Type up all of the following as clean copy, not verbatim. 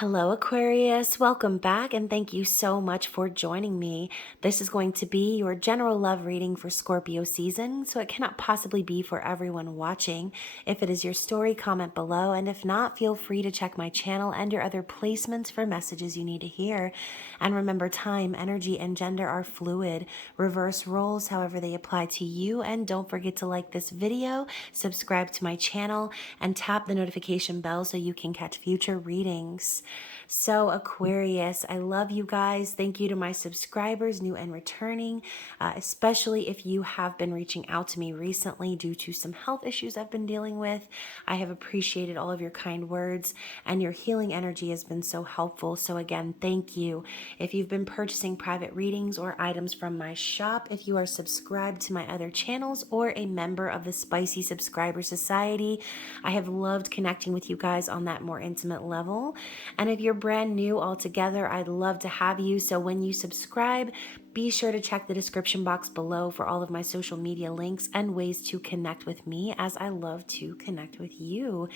Hello, Aquarius. Welcome back, and thank you so much for joining me. This is going to be your general love reading for Scorpio season, so it cannot possibly be for everyone watching. If it is your story, comment below, and if not, feel free to check my channel and your other placements for messages you need to hear. And remember, time, energy, and gender are fluid. Reverse roles however they apply to you, and don't forget to like this video, subscribe to my channel, and tap the notification bell so you can catch future readings. So Aquarius, I love you guys. Thank you to my subscribers, new and returning, especially if you have been reaching out to me recently due to some health issues I've been dealing with. I have appreciated all of your kind words, and your healing energy has been so helpful. So again, thank you. If you've been purchasing private readings or items from my shop, if you are subscribed to my other channels or a member of the Spicy Subscriber Society, I have loved connecting with you guys on that more intimate level. And if you're brand new altogether, I'd love to have you. So when you subscribe, be sure to check the description box below for all of my social media links and ways to connect with me, as I love to connect with you.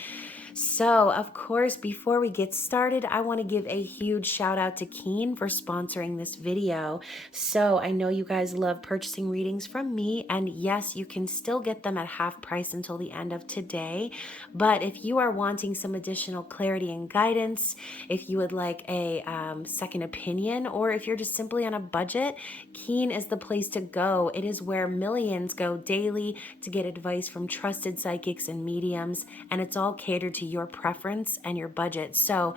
So, of course, before we get started, I want to give a huge shout out to Keen for sponsoring this video. So, I know you guys love purchasing readings from me, and yes, you can still get them at half price until the end of today. But if you are wanting some additional clarity and guidance, if you would like a second opinion, or if you're just simply on a budget, Keen is the place to go. It is where millions go daily to get advice from trusted psychics and mediums, and it's all catered to your preference and your budget. So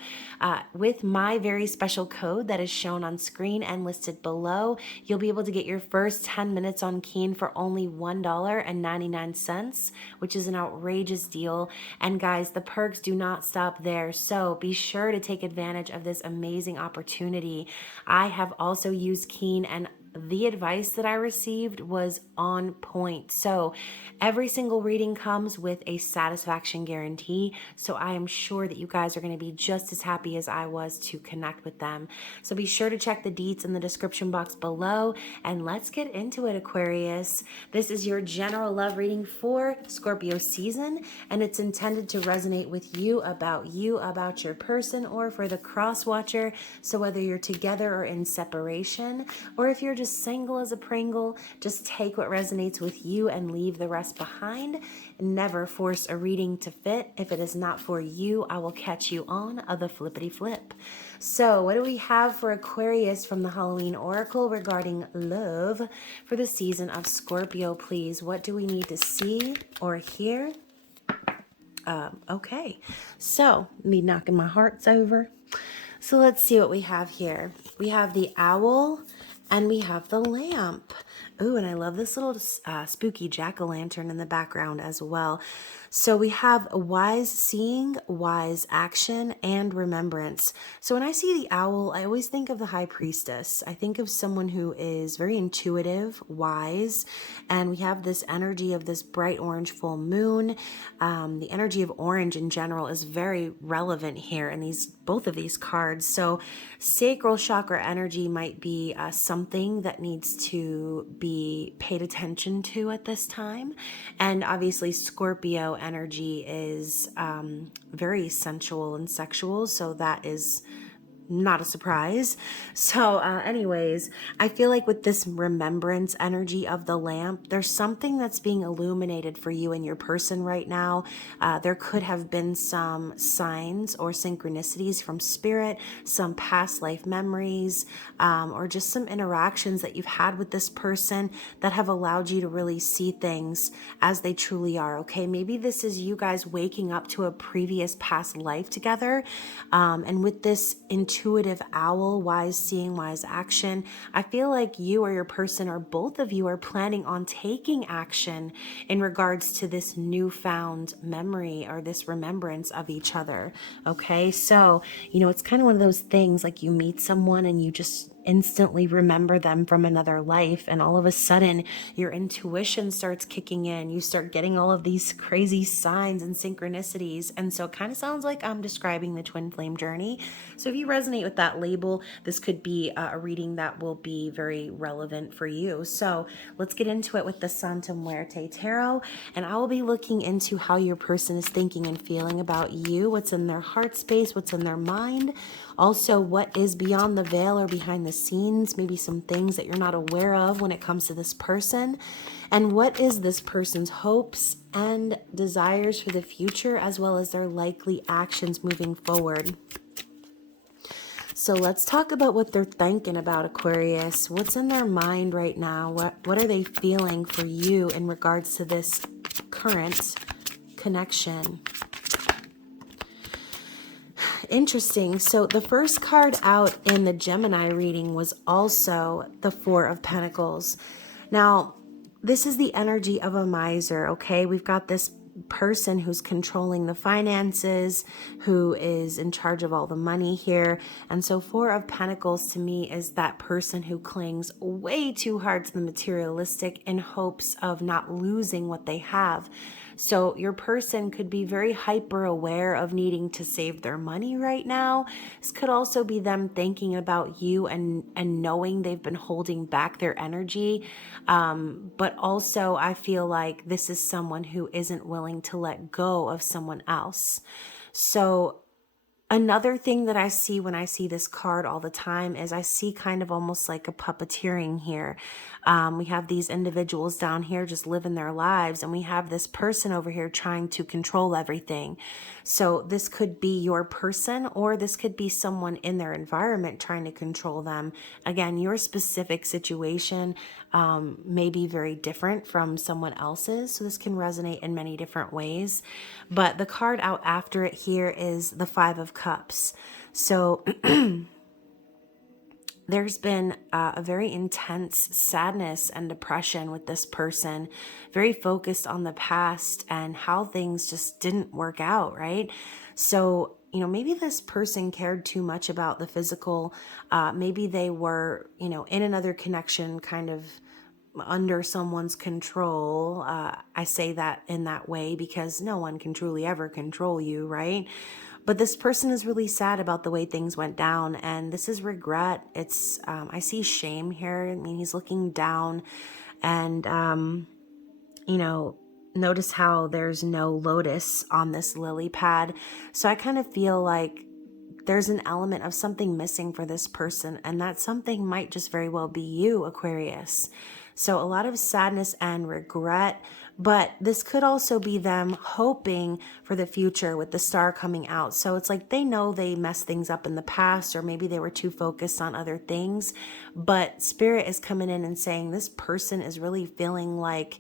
with my very special code that is shown on screen and listed below, you'll be able to get your first 10 minutes on Keen for only $1.99, which is an outrageous deal. And guys, the perks do not stop there, so be sure to take advantage of this amazing opportunity. I have also used Keen, and the advice that I received was on point. So every single reading comes with a satisfaction guarantee. So I am sure that you guys are going to be just as happy as I was to connect with them. So be sure to check the deets in the description box below, and let's get into it, Aquarius. This is your general love reading for Scorpio season, and it's intended to resonate with you, about your person, or for the cross watcher. So whether you're together or in separation, or if you're just single as a Pringle, just take what resonates with you and leave the rest behind. Never force a reading to fit. If it is not for you, I will catch you on the flippity flip. So what do we have for Aquarius from the Halloween Oracle regarding love for the season of Scorpio, please? What do we need to see or hear? Okay, so me knocking my hearts over. So let's see what we have here. We have the owl, and we have the lamp. Ooh, and I love this little spooky jack-o'-lantern in the background as well. So we have wise seeing, wise action, and remembrance. So when I see the owl, I always think of the high priestess. I think of someone who is very intuitive, wise, and we have this energy of this bright orange full moon. The energy of orange in general is very relevant here in both of these cards. So sacral chakra energy might be something that needs to be paid attention to at this time. And obviously Scorpio energy is very sensual and sexual, so that is not a surprise. So anyways, I feel like with this remembrance energy of the lamp, there's something that's being illuminated for you and your person right now. There could have been some signs or synchronicities from spirit, some past life memories, or just some interactions that you've had with this person that have allowed you to really see things as they truly are. Okay, maybe this is you guys waking up to a previous past life together, and with this intuitive owl, wise seeing, wise action, I feel like you or your person, or both of you, are planning on taking action in regards to this newfound memory or this remembrance of each other. Okay, so it's kind of one of those things, like you meet someone and you just instantly remember them from another life. And all of a sudden, your intuition starts kicking in. You start getting all of these crazy signs and synchronicities. And so it kind of sounds like I'm describing the twin flame journey. So if you resonate with that label, this could be a reading that will be very relevant for you. So let's get into it with the Santa Muerte Tarot. And I will be looking into how your person is thinking and feeling about you, what's in their heart space, what's in their mind. Also, what is beyond the veil or behind the scenes, maybe some things that you're not aware of when it comes to this person. And what is this person's hopes and desires for the future, as well as their likely actions moving forward. So let's talk about what they're thinking about, Aquarius. What's in their mind right now? What are they feeling for you in regards to this current connection? Interesting. So the first card out in the Gemini reading was also the Four of Pentacles. Now, this is the energy of a miser, okay? We've got this person who's controlling the finances, who is in charge of all the money here. And so Four of Pentacles to me is that person who clings way too hard to the materialistic in hopes of not losing what they have. So your person could be very hyper aware of needing to save their money right now. This could also be them thinking about you and knowing they've been holding back their energy. But also I feel like this is someone who isn't willing to let go of someone else. So another thing that I see when I see this card all the time is I see kind of almost like a puppeteering here. We have these individuals down here just living their lives, and we have this person over here trying to control everything. So this could be your person, or this could be someone in their environment trying to control them. Again, your specific situation may be very different from someone else's, so this can resonate in many different ways. But the card out after it here is the Five of Cups. So there's been a very intense sadness and depression with this person, very focused on the past and how things just didn't work out, right? So, you know, maybe this person cared too much about the physical. Maybe they were, you know, in another connection, kind of under someone's control. I say that in that way because no one can truly ever control you, right? But this person is really sad about the way things went down, and this is regret. It's I see shame here. I mean, he's looking down, and you know, notice how there's no lotus on this lily pad. So I kind of feel like there's an element of something missing for this person, and that something might just very well be you, Aquarius. So a lot of sadness and regret, but this could also be them hoping for the future with the star coming out. So it's like they know they messed things up in the past, or maybe they were too focused on other things, but Spirit is coming in and saying this person is really feeling like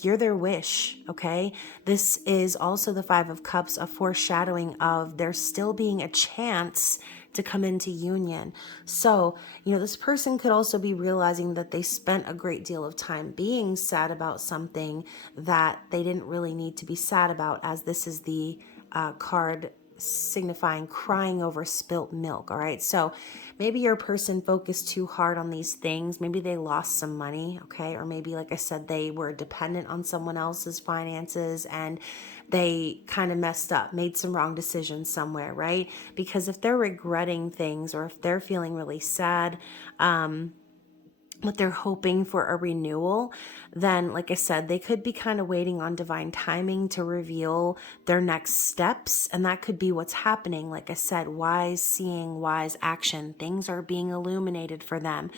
you're their wish, okay? This is also the Five of Cups, a foreshadowing of there still being a chance to come into union. So, you know, this person could also be realizing that they spent a great deal of time being sad about something that they didn't really need to be sad about, as this is the card signifying crying over spilt milk. All right, so maybe your person focused too hard on these things. Maybe they lost some money, okay? Or maybe, like I said, they were dependent on someone else's finances and they kind of messed up, made some wrong decisions somewhere, right? Because if they're regretting things, or if they're feeling really sad, but they're hoping for a renewal, then, like I said, they could be kind of waiting on divine timing to reveal their next steps. And that could be what's happening. Like I said, wise seeing, wise action. Things are being illuminated for them.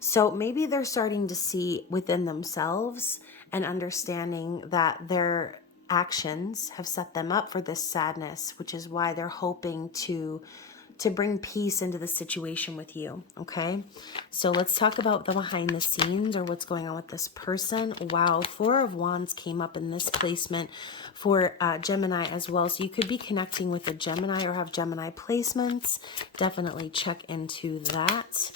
So maybe they're starting to see within themselves and understanding that their actions have set them up for this sadness, which is why they're hoping to bring peace into the situation with you, okay? So let's talk about the behind the scenes, or what's going on with this person. Wow, Four of Wands came up in this placement for Gemini as well. So you could be connecting with a Gemini or have Gemini placements. Definitely check into that.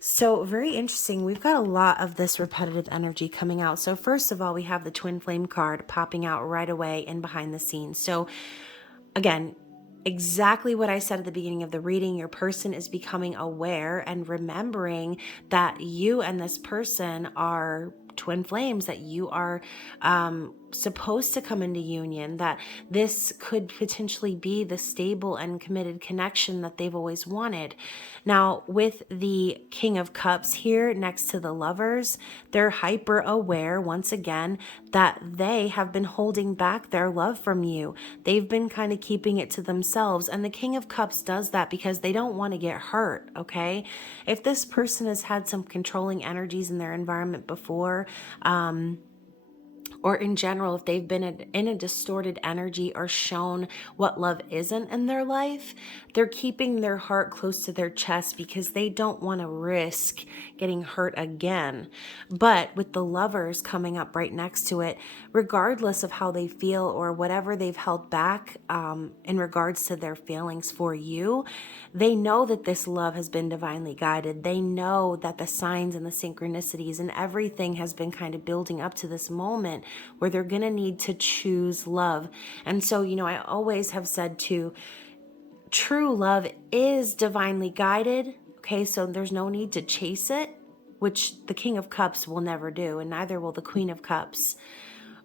So very interesting. We've got a lot of this repetitive energy coming out. So first of all, we have the twin flame card popping out right away in behind the scenes. So again, exactly what I said at the beginning of the reading. Your person is becoming aware and remembering that you and this person are twin flames, that you are supposed to come into union, that this could potentially be the stable and committed connection that they've always wanted. Now, with the King of Cups here next to the Lovers, they're hyper aware once again that they have been holding back their love from you. They've been kind of keeping it to themselves. And the King of Cups does that because they don't want to get hurt, okay? If this person has had some controlling energies in their environment before, or in general, if they've been in a distorted energy or shown what love isn't in their life, they're keeping their heart close to their chest because they don't want to risk getting hurt again. But with the Lovers coming up right next to it, regardless of how they feel or whatever they've held back in regards to their feelings for you, they know that this love has been divinely guided. They know that the signs and the synchronicities and everything has been kind of building up to this moment where they're going to need to choose love. And so, I always have said too, true love is divinely guided. Okay, so there's no need to chase it, which the King of Cups will never do, and neither will the Queen of Cups.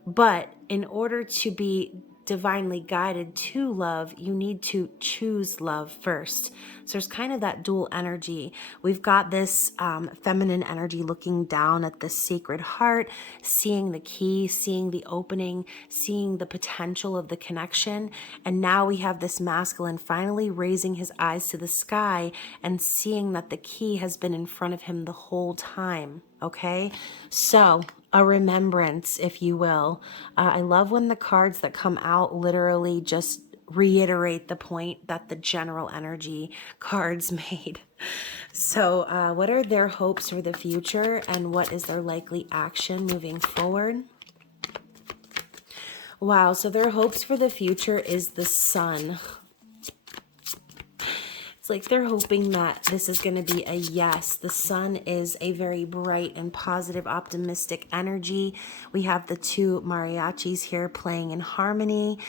But in order to be divinely guided to love, you need to choose love first. So there's kind of that dual energy. We've got this feminine energy looking down at the sacred heart, seeing the key, seeing the opening, seeing the potential of the connection. And now we have this masculine finally raising his eyes to the sky and seeing that the key has been in front of him the whole time. Okay, so a remembrance, if you will. I love when the cards that come out literally just reiterate the point that the general energy cards made. So what are their hopes for the future and what is their likely action moving forward? Wow, so their hopes for the future is the Sun. It's like they're hoping that this is going to be a yes. The Sun is a very bright and positive, optimistic energy. We have the two mariachis here playing in harmony,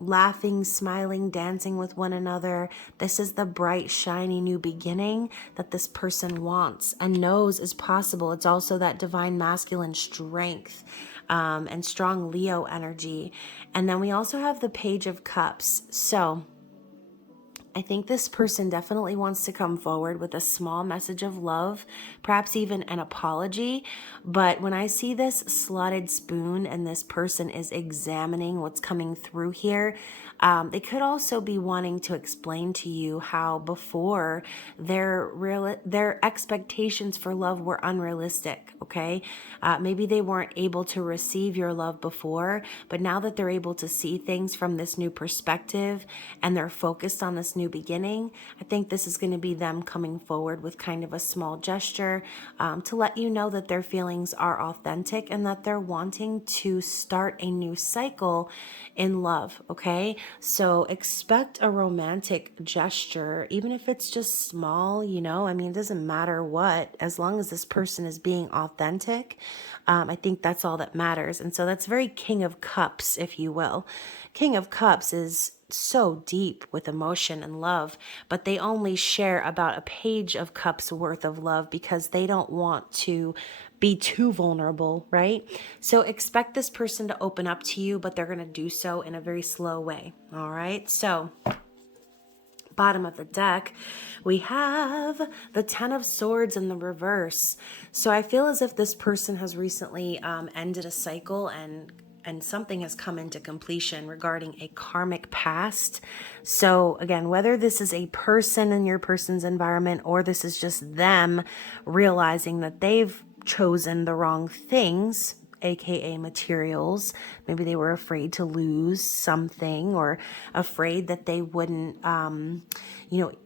laughing, smiling, dancing with one another. This is the bright, shiny new beginning that this person wants and knows is possible. It's also that divine masculine strength and strong Leo energy. And then we also have the Page of Cups. So I think this person definitely wants to come forward with a small message of love, perhaps even an apology. But when I see this slotted spoon and this person is examining what's coming through here, they could also be wanting to explain to you how before their expectations for love were unrealistic, okay? Maybe they weren't able to receive your love before, but now that they're able to see things from this new perspective and they're focused on this new beginning, I think this is going to be them coming forward with kind of a small gesture to let you know that their feelings are authentic and that they're wanting to start a new cycle in love, okay? So expect a romantic gesture, even if it's just small, it doesn't matter what, as long as this person is being authentic. I think that's all that matters. And so that's very King of Cups, if you will. King of Cups is so deep with emotion and love, but they only share about a page of cups worth of love because they don't want to be too vulnerable, right? So expect this person to open up to you, but they're going to do so in a very slow way. All right. So bottom of the deck, we have the Ten of Swords in the reverse. So I feel as if this person has recently ended a cycle and something has come into completion regarding a karmic past. So again, whether this is a person in your person's environment or this is just them realizing that they've chosen the wrong things, aka materials. Maybe they were afraid to lose something or afraid that they wouldn't,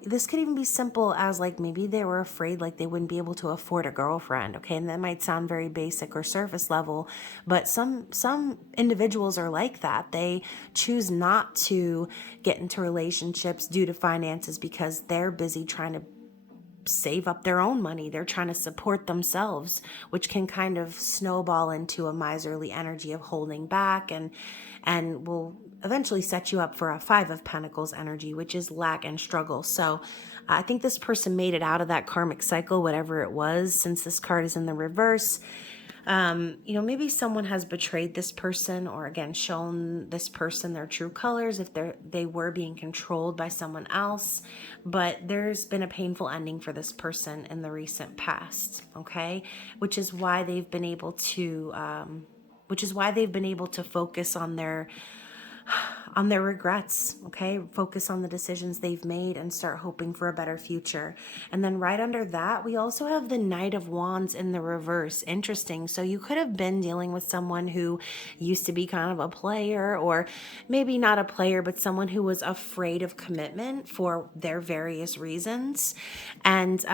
this could even be simple as like maybe they were afraid like they wouldn't be able to afford a girlfriend. Okay. And that might sound very basic or surface level, but some individuals are like that. They choose not to get into relationships due to finances because they're busy trying to save up their own money. They're trying to support themselves, which can kind of snowball into a miserly energy of holding back and will eventually set you up for a Five of Pentacles energy, which is lack and struggle. So I think this person made it out of that karmic cycle, whatever it was, since this card is in the reverse. You know, maybe someone has betrayed this person, or again, shown this person their true colors if they were being controlled by someone else. But there's been a painful ending for this person in the recent past, okay? Which is why they've been able to, focus on their regrets, okay? Focus on the decisions they've made and start hoping for a better future. And then right under that, we also have the Knight of Wands in the reverse. Interesting. So you could have been dealing with someone who used to be kind of a player, or maybe not a player, but someone who was afraid of commitment for their various reasons. And,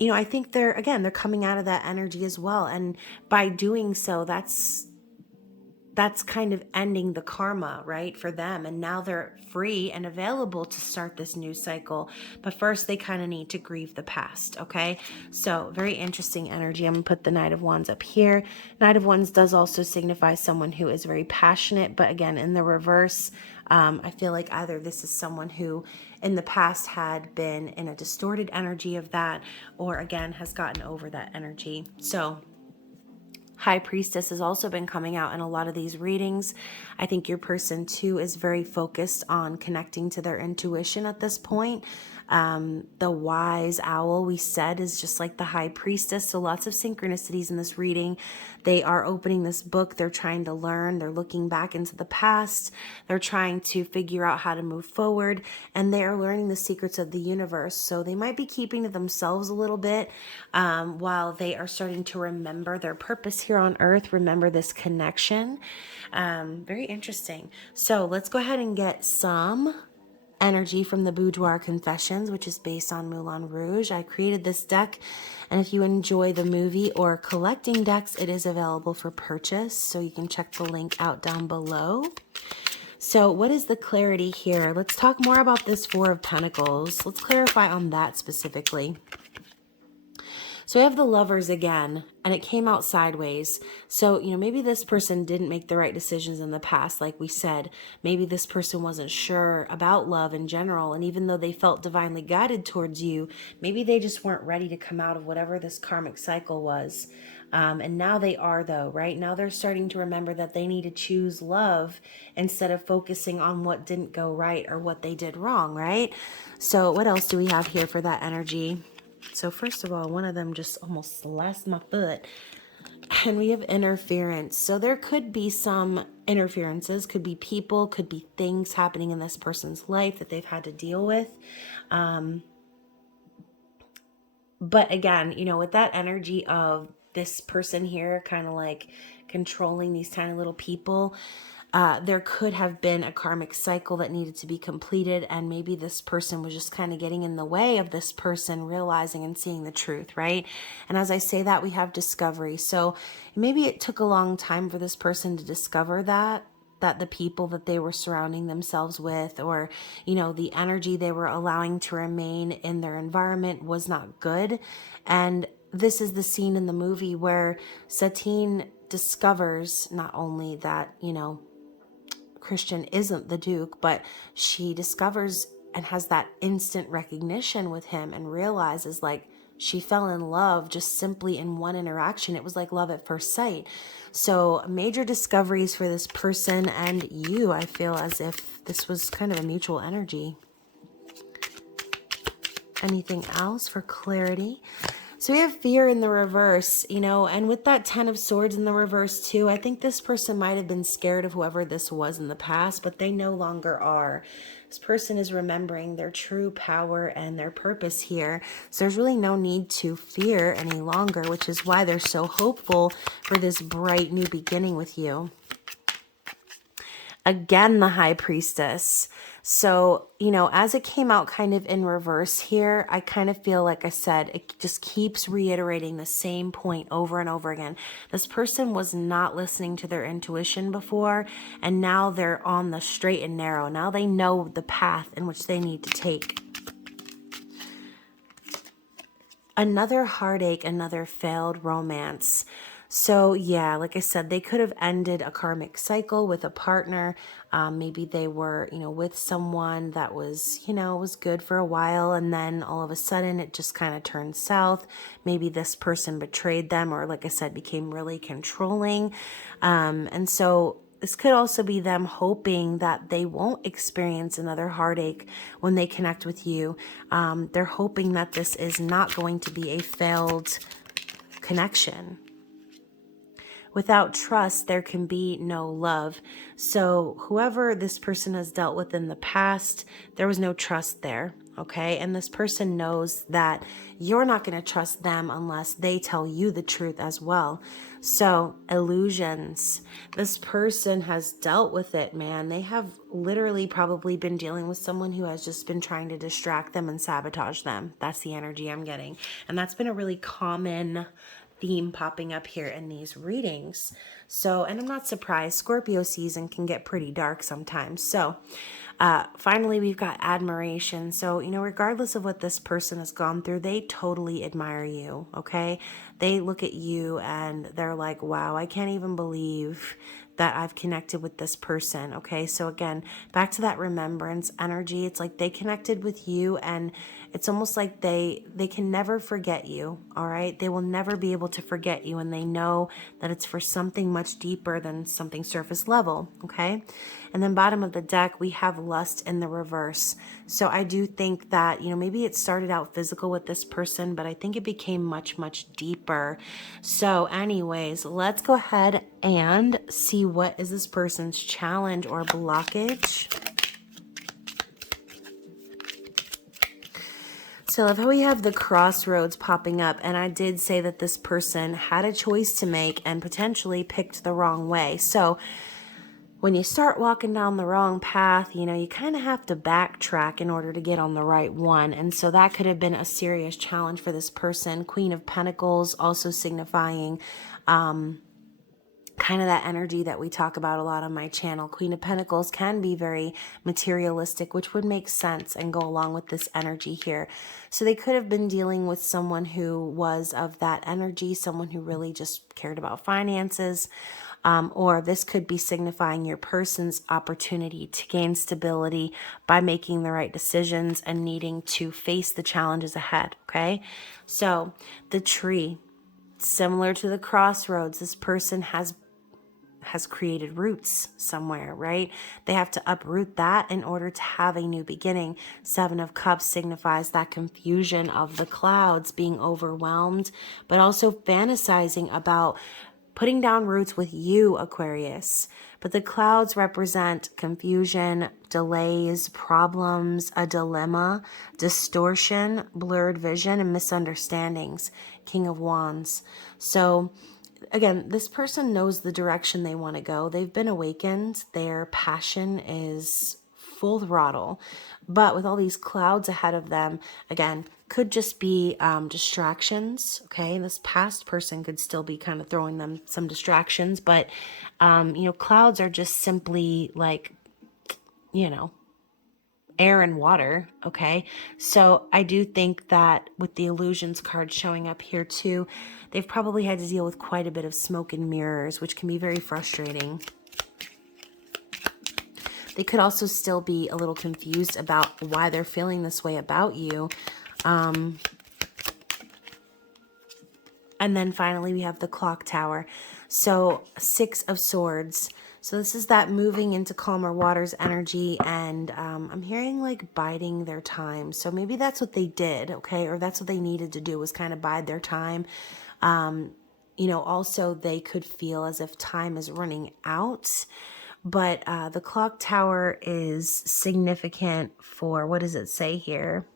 you know, I think they're coming out of that energy as well. And by doing so, that's kind of ending the karma, right, for them. And now they're free and available to start this new cycle. But first, they kind of need to grieve the past, okay? So very interesting energy. I'm going to put the Knight of Wands up here. Knight of Wands does also signify someone who is very passionate. But again, in the reverse, I feel like either this is someone who in the past had been in a distorted energy of that, or again, has gotten over that energy. So High Priestess has also been coming out in a lot of these readings. I think your person too is very focused on connecting to their intuition at this point. The Wise Owl, we said, is just like the High Priestess. So lots of synchronicities in this reading. They are opening this book. They're trying to learn. They're looking back into the past. They're trying to figure out how to move forward. And they are learning the secrets of the universe. So they might be keeping to themselves a little bit while they are starting to remember their purpose here on earth. Remember this connection. Very interesting. So let's go ahead and get some energy from the Boudoir Confessions, which is based on Moulin Rouge. I created this deck, and if you enjoy the movie or collecting decks, it is available for purchase, so you can check the link out down below. So what is the clarity here? Let's talk more about this Four of Pentacles. Let's clarify on that specifically. So we have the Lovers again, and it came out sideways. So, you know, maybe this person didn't make the right decisions in the past, like we said. Maybe this person wasn't sure about love in general, and even though they felt divinely guided towards you, maybe they just weren't ready to come out of whatever this karmic cycle was. And now they are, though, right? Now they're starting to remember that they need to choose love instead of focusing on what didn't go right or what they did wrong, right? So what else do we have here for that energy? So first of all, one of them just almost slashed my foot. And we have interference. So there could be some interferences, could be people, could be things happening in this person's life that they've had to deal with. But again, you know, with that energy of this person here kind of like controlling these tiny little people, there could have been a karmic cycle that needed to be completed, and maybe this person was just kind of getting in the way of this person realizing and seeing the truth, right? And as I say that, we have discovery. So maybe it took a long time for this person to discover that the people that they were surrounding themselves with, or, you know, the energy they were allowing to remain in their environment was not good. And this is the scene in the movie where Satine discovers not only that, you know, Christian isn't the Duke, but she discovers and has that instant recognition with him and realizes like she fell in love just simply in one interaction. It was like love at first sight. So major discoveries for this person and you. I feel as if this was kind of a mutual energy. Anything else for clarity? So we have fear in the reverse, you know, and with that 10 of Swords in the reverse too, I think this person might have been scared of whoever this was in the past, but they no longer are. This person is remembering their true power and their purpose here. So there's really no need to fear any longer, which is why they're so hopeful for this bright new beginning with you. Again, the High Priestess. So, you know, as it came out kind of in reverse here, I kind of feel, like I said, it just keeps reiterating the same point over and over again. This person was not listening to their intuition before, and now they're on the straight and narrow. Now they know the path in which they need to take. Another heartache, another failed romance. So yeah, like I said, they could have ended a karmic cycle with a partner. Maybe they were, with someone that was, was good for a while, and then all of a sudden it just kind of turned south. Maybe this person betrayed them, or like I said, became really controlling. And so this could also be them hoping that they won't experience another heartache when they connect with you. They're hoping that this is not going to be a failed connection. Without trust, there can be no love. So whoever this person has dealt with in the past, there was no trust there, okay? And this person knows that you're not going to trust them unless they tell you the truth as well. So illusions. This person has dealt with it, man. They have literally probably been dealing with someone who has just been trying to distract them and sabotage them. That's the energy I'm getting. And that's been a really common theme popping up here in these readings. So, and I'm not surprised, Scorpio season can get pretty dark sometimes. So, finally, we've got admiration. So, regardless of what this person has gone through, they totally admire you, okay? They look at you and they're like, wow, I can't even believe that I've connected with this person, okay? So again, back to that remembrance energy, it's like they connected with you, and it's almost like they can never forget you, all right? They will never be able to forget you, and they know that it's for something much deeper than something surface level, okay? And then bottom of the deck, we have lust in the reverse. So I do think that, maybe it started out physical with this person, but I think it became much, much deeper. So anyways, let's go ahead and see what is this person's challenge or blockage. So I love how we have the crossroads popping up, and I did say that this person had a choice to make and potentially picked the wrong way. So when you start walking down the wrong path, you kind of have to backtrack in order to get on the right one. And so that could have been a serious challenge for this person. Queen of Pentacles also signifying kind of that energy that we talk about a lot on my channel. Queen of Pentacles can be very materialistic, which would make sense and go along with this energy here. So they could have been dealing with someone who was of that energy, someone who really just cared about finances. Or this could be signifying your person's opportunity to gain stability by making the right decisions and needing to face the challenges ahead, okay? So the tree, similar to the crossroads, this person has created roots somewhere, right? They have to uproot that in order to have a new beginning. Seven of Cups signifies that confusion of the clouds, being overwhelmed, but also fantasizing about putting down roots with you, Aquarius. But the clouds represent confusion, delays, problems, a dilemma, distortion, blurred vision, and misunderstandings. King of Wands. So again, this person knows the direction they want to go. They've been awakened. Their passion is full throttle. But with all these clouds ahead of them, again, could just be distractions, okay? This past person could still be kind of throwing them some distractions, but, clouds are just simply like, air and water, okay? So I do think that with the illusions card showing up here too, they've probably had to deal with quite a bit of smoke and mirrors, which can be very frustrating. They could also still be a little confused about why they're feeling this way about you. And then finally we have the clock tower. So 6 of Swords. So this is that moving into calmer waters energy, and I'm hearing like biding their time. So maybe that's what they did, okay? Or that's what they needed to do, was kind of bide their time. Also they could feel as if time is running out. But the clock tower is significant for, what does it say here?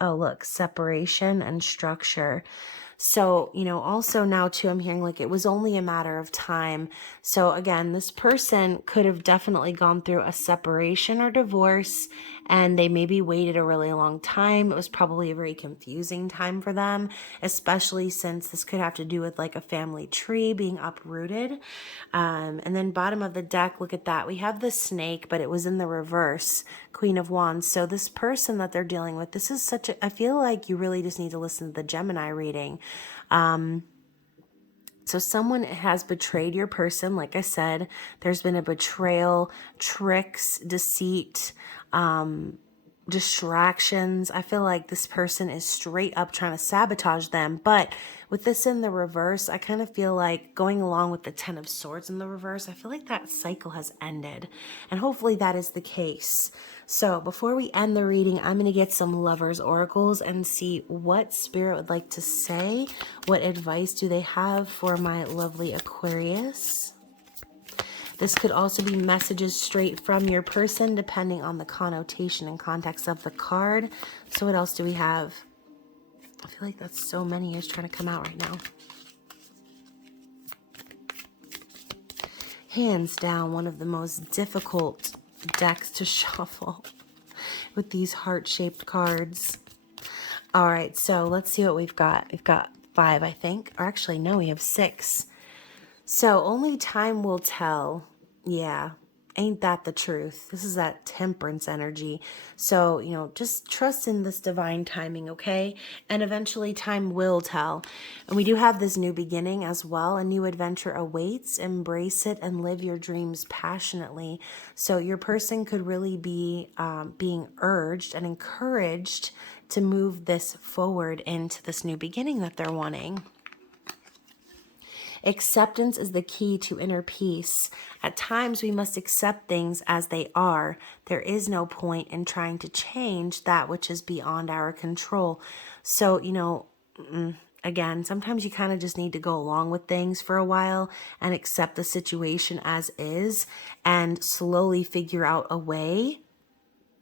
Oh, look, separation and structure. So, also now too, I'm hearing like it was only a matter of time. So again, this person could have definitely gone through a separation or divorce, and they maybe waited a really long time. It was probably a very confusing time for them, especially since this could have to do with like a family tree being uprooted. And then bottom of the deck, look at that. We have the snake, but it was in the reverse, Queen of Wands. So this person that they're dealing with, this is I feel like you really just need to listen to the Gemini reading. So someone has betrayed your person. Like I said, there's been a betrayal, tricks, deceit, distractions. I feel like this person is straight up trying to sabotage them. But with this in the reverse, I kind of feel like going along with the Ten of Swords in the reverse, I feel like that cycle has ended. And hopefully that is the case. So before we end the reading, I'm going to get some lovers oracles and see what spirit would like to say. What advice do they have for my lovely Aquarius? This could also be messages straight from your person, depending on the connotation and context of the card. So what else do we have? I feel like that's so many is trying to come out right now. Hands down, one of the most difficult decks to shuffle with these heart-shaped cards. All right, so let's see what we've got. We've got 5, I think. Or actually, no, we have 6. So only time will tell. Yeah, ain't that the truth? This is that temperance energy. So, you know, just trust in this divine timing, okay? And eventually time will tell. And we do have this new beginning as well. A new adventure awaits. Embrace it and live your dreams passionately. So your person could really be being urged and encouraged to move this forward into this new beginning that they're wanting. Acceptance is the key to inner peace. At times, we must accept things as they are. There is no point in trying to change that which is beyond our control. So, you know, again, sometimes you kind of just need to go along with things for a while and accept the situation as is and slowly figure out a way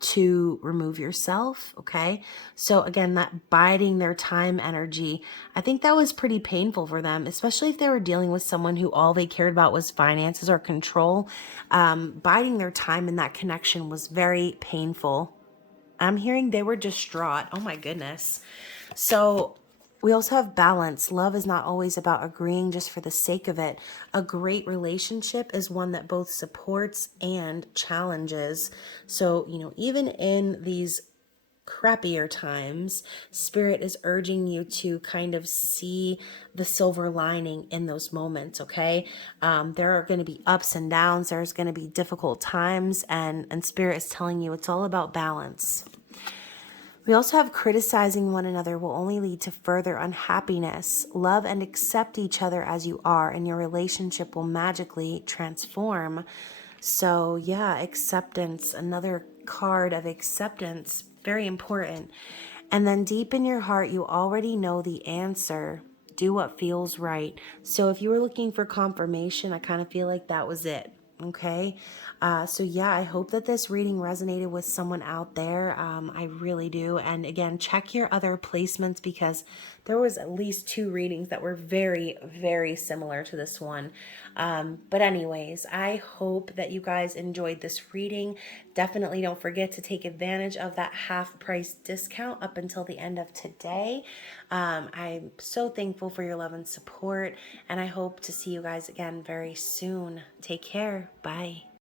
to remove yourself, okay? So again, that biding their time energy, I think that was pretty painful for them, especially if they were dealing with someone who all they cared about was finances or control. Biding their time in that connection was very painful. I'm hearing they were distraught. Oh my goodness. So we also have balance. Love is not always about agreeing just for the sake of it. A great relationship is one that both supports and challenges. So, you know, even in these crappier times, Spirit is urging you to kind of see the silver lining in those moments, okay? There are going to be ups and downs. There's going to be difficult times, and Spirit is telling you it's all about balance. We also have criticizing one another will only lead to further unhappiness. Love and accept each other as you are, and your relationship will magically transform. So yeah, acceptance, another card of acceptance, very important. And then deep in your heart, you already know the answer. Do what feels right. So if you were looking for confirmation, I kind of feel like that was it. Okay. So yeah, I hope that this reading resonated with someone out there. I really do. And again, check your other placements because there was at least 2 readings that were very, very similar to this one. But anyways, I hope that you guys enjoyed this reading. Definitely don't forget to take advantage of that half price discount up until the end of today. I'm so thankful for your love and support, and I hope to see you guys again very soon. Take care. Bye.